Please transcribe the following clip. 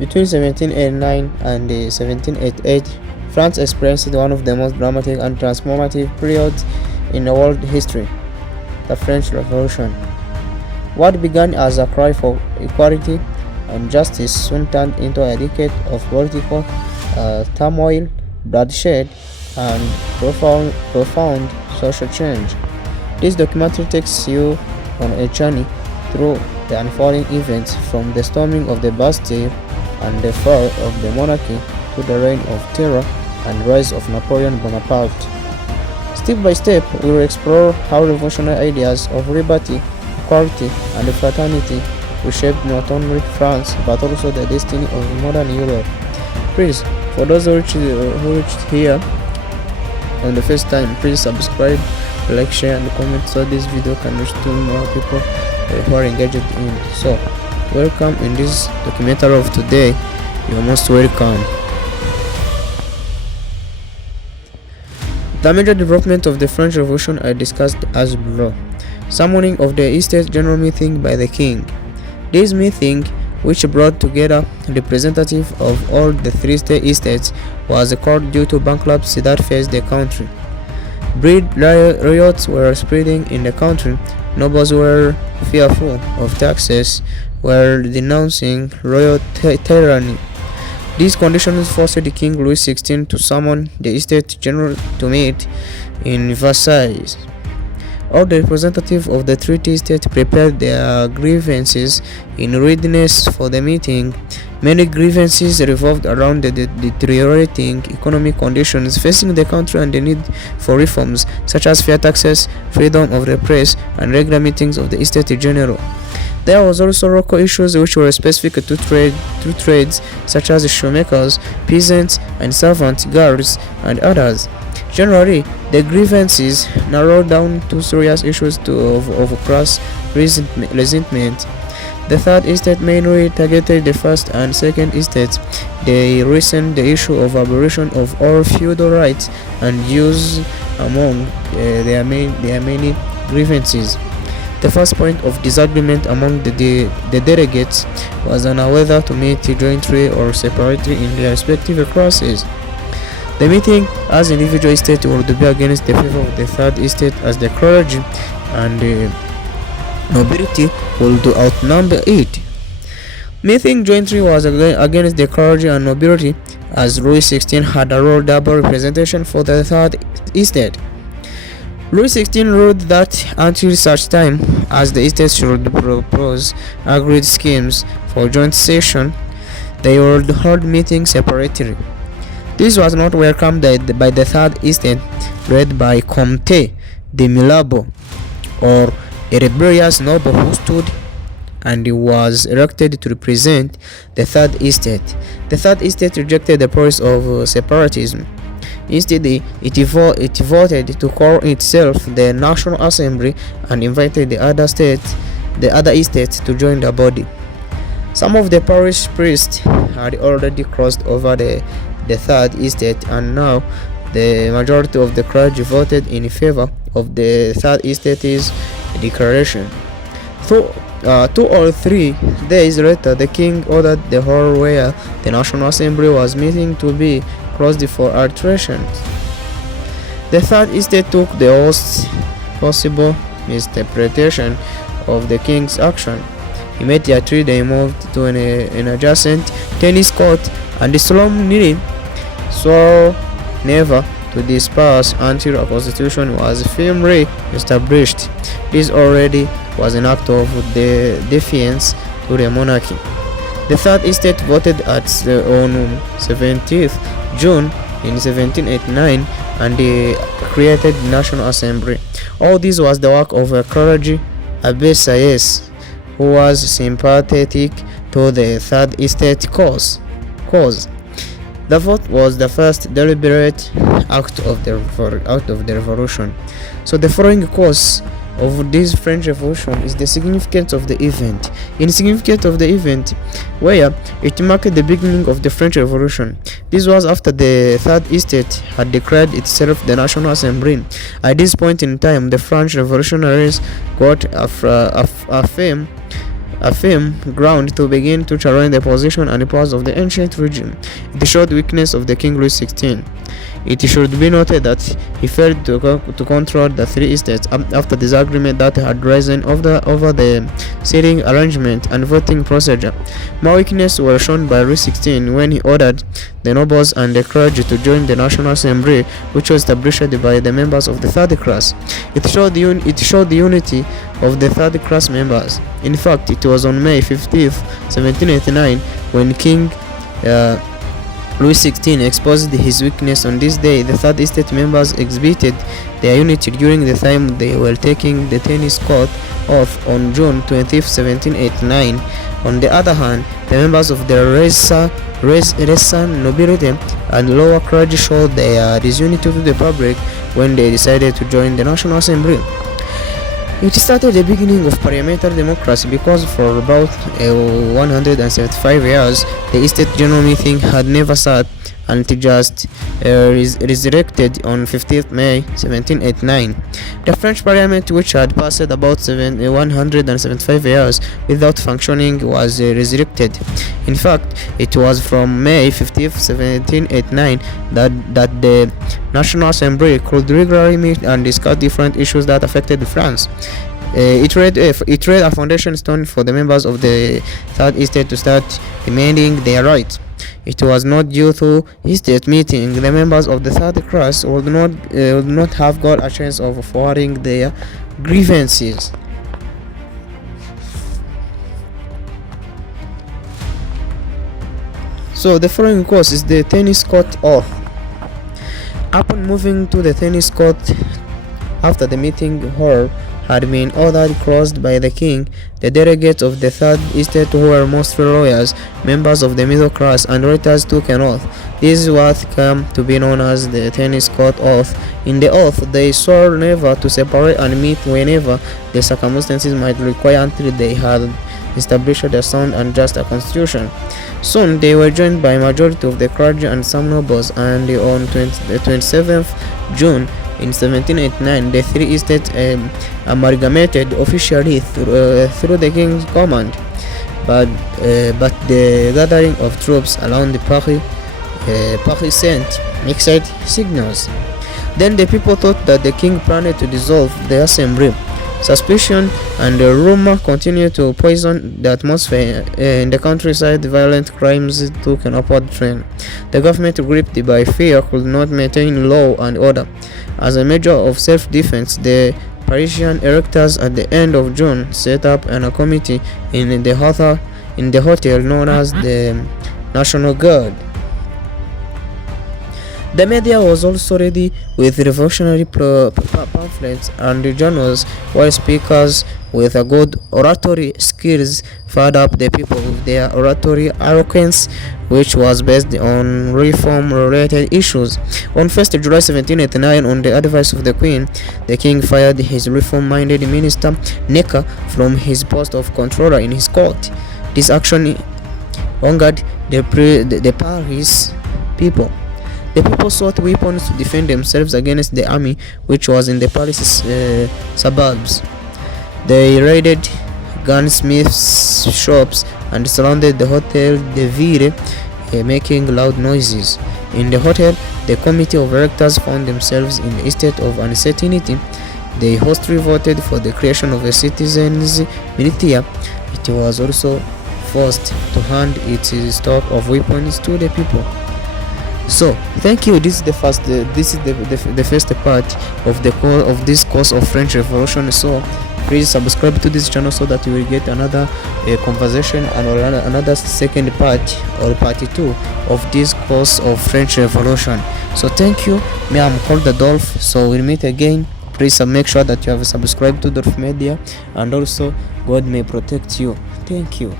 Between 1789 and 1788, France experienced one of the most dramatic and transformative periods in world history, the French Revolution. What began as a cry for equality and justice soon turned into a decade of political turmoil, bloodshed, and profound social change. This documentary takes you on a journey through the unfolding events from the storming of the Bastille and the fall of the monarchy to the reign of terror and rise of Napoleon Bonaparte. Step by step, we will explore how revolutionary ideas of liberty, equality, and fraternity reshaped not only France but also the destiny of modern Europe. Please, for those who reached here on the first time, please subscribe, like, share, and comment so this video can reach to more people who are engaged in it. So, welcome in this documentary of today. You're most welcome. The major development of the French Revolution are discussed as below. Summoning of the Estates General Meeting by the King. This meeting, which brought together representatives of all the three state estates, was called due to bankruptcy that faced the country. Breed riots were spreading in the country. Nobles were fearful of taxes, were denouncing royal tyranny. These conditions forced King Louis XVI to summon the Estates General to meet in Versailles. All the representatives of the treaty states prepared their grievances in readiness for the meeting. Many grievances revolved around the deteriorating economic conditions facing the country and the need for reforms such as fair taxes, freedom of the press, and regular meetings of the Estates General. There was also local issues which were specific to trades such as shoemakers, peasants, and servant girls, and others. Generally, the grievances narrowed down to serious issues of class resentment. The third estate mainly targeted the first and second estates. They raised the issue of abolition of all feudal rights and dues among their many grievances. The first point of disagreement among the delegates was on whether to meet jointly or separately in their respective classes. The meeting as individual estates would be against the favor of the third estate, as the clergy and the nobility would outnumber it. Meeting jointly was against the clergy and nobility, as Louis XVI had a role double representation for the third estate. Louis XVI ruled that until such time as the estates should propose agreed schemes for joint session, they would hold meetings separately. This was not welcomed by the third estate, led by Comte de Mirabeau, or a rebellious noble who stood and was elected to represent the third estate. The third estate rejected the policy of separatism. Instead, it voted to call itself the National Assembly and invited the other estates to join the body. Some of the parish priests had already crossed over the third estate, and now the majority of the clergy voted in favor of the third estate's declaration. 2 or 3 days later, the king ordered the hall where the National Assembly was meeting to be closed for alteration. The third estate took the worst possible misinterpretation of the king's action. Immediately, they moved to an adjacent tennis court and solemnly swore never to disperse until a constitution was firmly established. This already was an act of defiance to the monarchy. The third estate voted on 17th June in 1789 and they created the National Assembly. All this was the work of a clergy, Abbé Sieyès, who was sympathetic to the third estate cause. The vote was the first deliberate act of the revolution. So the following cause of this French Revolution is the significance of the event. In significance of the event, where it marked the beginning of the French Revolution. This was after the Third Estate had declared itself the National Assembly. At this point in time, the French revolutionaries got a fame a firm ground to begin to challenge the position and powers of the ancient regime. It showed weakness of the King Louis XVI. It should be noted that he failed to control the three estates after disagreement that had risen over the seating arrangement and voting procedure. More weakness were shown by Louis XVI when he ordered the nobles and the clergy to join the National Assembly, which was established by the members of the third class. It showed the unity of the third class members. In fact, it was on May 15, 1789, when King Louis XVI exposed his weakness. On this day, the third estate members exhibited their unity during the time they were taking the tennis court off on June 20, 1789. On the other hand, the members of the lesser nobility and lower clergy showed their disunity to the public when they decided to join the National Assembly. It started the beginning of parliamentary democracy because for about 175 years the Estate General Meeting had never sat until just resurrected on 15th May 1789. The French Parliament, which had passed about 175 years without functioning, was resurrected. In fact, it was from May 15th, 1789 that the National Assembly could regularly meet and discuss different issues that affected France. It laid a foundation stone for the members of the Third Estate to start demanding their rights. It was not due to estate meeting. The members of the third class would not have got a chance of forwarding their grievances. So the following course is the tennis court off. Upon moving to the tennis court after the meeting hall had been ordered closed by the king, the delegates of the Third Estate, who were mostly lawyers, members of the middle class, and writers, took an oath. This is what came to be known as the tennis court oath. In the oath, they swore never to separate and meet whenever the circumstances might require until they had established a sound and just a constitution. Soon they were joined by a majority of the clergy and some nobles, and on 27th June in 1789, the three estates amalgamated officially through the king's command, but the gathering of troops around the Paris sent mixed signals. Then the people thought that the king planned to dissolve the assembly. Suspicion and rumor continued to poison the atmosphere in the countryside. Violent crimes took an upward trend. The government, gripped by fear, could not maintain law and order. As a measure of self-defense, the Parisian electors at the end of June set up a committee in the hotel known as the National Guard. The media was also ready with revolutionary pamphlets and journals, while speakers with a good oratory skills fired up the people with their oratory eloquence, which was based on reform-related issues. On 1st July 1789, on the advice of the Queen, the King fired his reform-minded minister Necker from his post of controller in his court. This action angered the Paris people. The people sought weapons to defend themselves against the army, which was in the Paris suburbs. They raided gunsmiths' shops and surrounded the Hotel de Ville, making loud noises. In the hotel, the committee of electors found themselves in a state of uncertainty. They hastily voted for the creation of a citizens' militia. It was also forced to hand its stock of weapons to the people. So thank you. This is the first part of this course of French Revolution. So please subscribe to this channel so that you will get another conversation and another second part or part 2 of this course of French Revolution. So thank you. Me, I'm called the Dolph. So we'll meet again. Please make sure that you have subscribed to Dolph Media, and also God may protect you. Thank you.